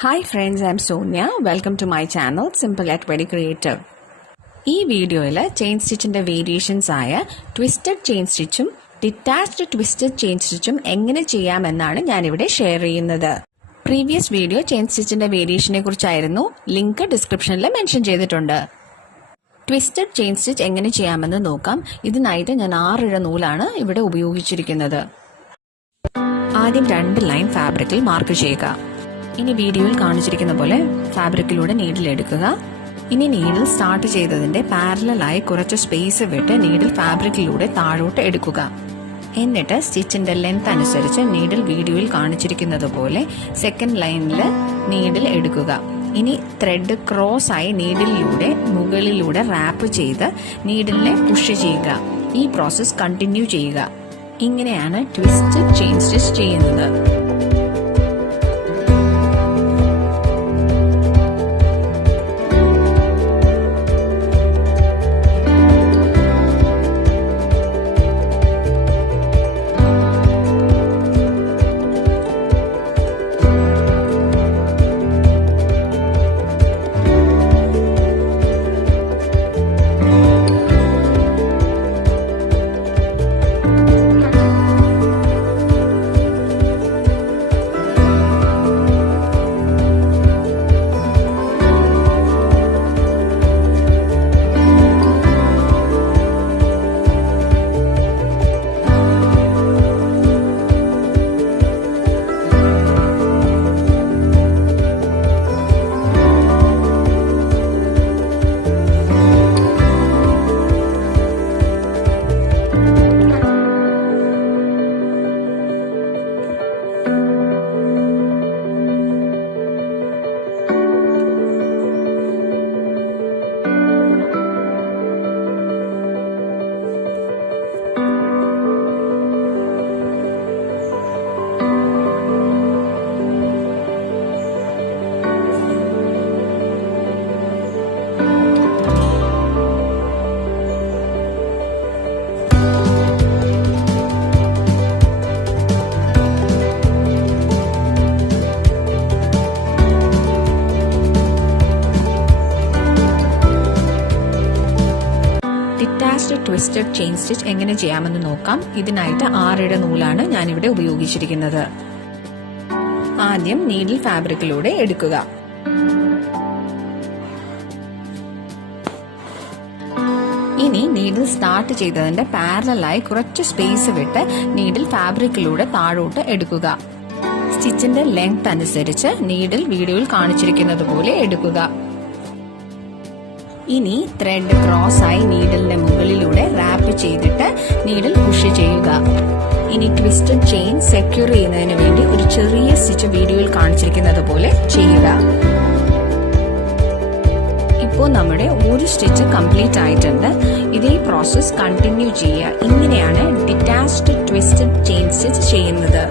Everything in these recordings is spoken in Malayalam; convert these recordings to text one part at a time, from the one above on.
Hi friends, I'm Sonia. Welcome to my channel Simple Yet Very Creative. ഈ വീഡിയോയിൽ ചെയിൻ സ്റ്റിച്ചിൻ്റെ വേരിയേഷൻസ് ആയ ട്വിസ്റ്റഡ് ചെയിൻ സ്റ്റിച്ചും ഡിറ്റാച്ച്ഡ് ട്വിസ്റ്റഡ് ചെയിൻ സ്റ്റിച്ചും എങ്ങനെ ചെയ്യാമെന്നാണ് ഞാനിവിടെ ഷെയർ ചെയ്യുന്നത്. പ്രീവിയസ് വീഡിയോ ചെയിൻ സ്റ്റിച്ചിൻ്റെ വേരിയേഷനെ കുറിച്ചായിരുന്നു. ലിങ്ക് ഡിസ്ക്രിപ്ഷനിൽ മെൻഷൻ ചെയ്തിട്ടുണ്ട്. ട്വിസ്റ്റഡ് ചെയിൻ സ്റ്റിച്ച് എങ്ങനെ ചെയ്യാമെന്ന് നോക്കാം. ഇതിനായിട്ട് ഞാൻ 6 ഇഴ നൂലാണ് ഇവിടെ ഉപയോഗിച്ചിരിക്കുന്നത്. ആദ്യം 2 ലൈൻ ഫാബ്രിക്കിൽ മാർക്ക് ചെയ്യുക. ഇനി വീഡിയോയിൽ കാണിച്ചിരിക്കുന്ന പോലെ ഫാബ്രിക്കിലൂടെ നീഡിൽ എടുക്കുക. ഇനി നീഡിൽ സ്റ്റാർട്ട് ചെയ്തതിന്റെ പാരലലായി കുറച്ച് സ്പേസ് വിട്ട് നീഡിൽ ഫാബ്രിക്കിലൂടെ താഴോട്ട് എടുക്കുക. എന്നിട്ട് സ്റ്റിച്ചിന്റെ ലെങ്ത് അനുസരിച്ച് നീഡിൽ വീഡിയോയിൽ കാണിച്ചിരിക്കുന്നത് പോലെ സെക്കൻഡ് ലൈനിൽ നീഡിൽ എടുക്കുക. ഇനി ത്രെഡ് ക്രോസ് ആയി നീഡിലൂടെ മുകളിലൂടെ റാപ്പ് ചെയ്ത് നീഡിലിനെ പുഷ് ചെയ്യുക. ഈ പ്രോസസ് കണ്ടിന്യൂ ചെയ്യുക. ഇങ്ങനെയാണ് ട്വിസ്റ്റഡ് ചെയിൻ സ്റ്റിച്ച് ചെയ്യുന്നത്. ഡിറ്റാച്ച്ഡ് ട്വിസ്റ്റഡ് ചെയിൻ സ്റ്റിച്ച് എങ്ങനെ ചെയ്യാമെന്ന് നോക്കാം. ഇതിനായിട്ട് 6 ഇഴ നൂലാണ് ഞാനിവിടെ ഉപയോഗിച്ചിരിക്കുന്നത്. ആദ്യം നീഡിൽ ഫാബ്രിക്കിലൂടെ എടുക്കുക. ഇനി നീഡിൽ സ്റ്റാർട്ട് ചെയ്തതിന്റെ പാരലലായി കുറച്ച് സ്പേസ് വിട്ട് നീഡിൽ ഫാബ്രിക്കിലൂടെ താഴോട്ട് എടുക്കുക. സ്റ്റിച്ചിന്റെ ലെങ്ത് അനുസരിച്ച് നീഡിൽ വീഡിയോയിൽ കാണിച്ചിരിക്കുന്നത് പോലെ എടുക്കുക. ഇനി ത്രെഡ് ക്രോസ് ആയി നീഡിലിന്റെ മുകളിലൂടെ റാപ്പ് ചെയ്തിട്ട് നീഡിൽ പുഷ് ചെയ്യുക. ഇനി ട്വിസ്റ്റഡ് ചെയിൻ സെക്യൂർ ചെയ്യുന്നതിന് വേണ്ടി ഒരു ചെറിയ സ്റ്റിച്ച് വീഡിയോയിൽ കാണിച്ചിരിക്കുന്നത് പോലെ ചെയ്യുക. ഇപ്പോൾ നമ്മുടെ ഒരു സ്റ്റിച്ച് കംപ്ലീറ്റ് ആയിട്ടുണ്ട്. ഇതേ പ്രോസസ് കണ്ടിന്യൂ ചെയ്യുക. ഇങ്ങനെയാണ് ഡിറ്റാച്ച്ഡ് ട്വിസ്റ്റഡ് ചെയിൻ സ്റ്റിച്ച് ചെയ്യുന്നത്.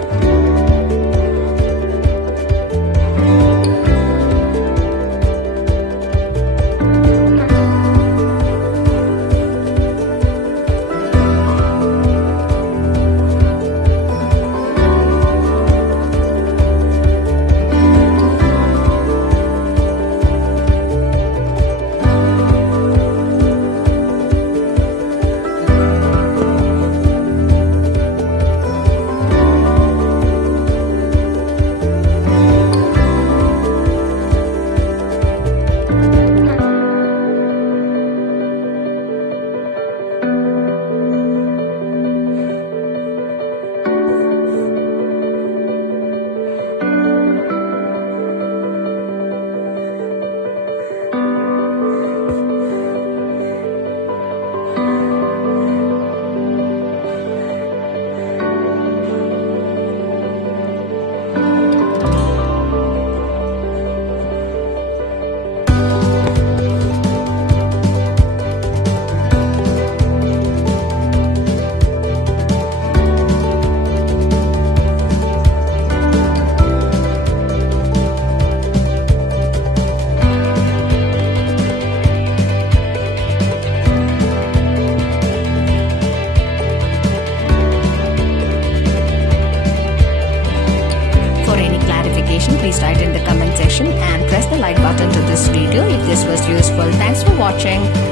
comment section and press the like button to this video if this was useful. Thanks for watching.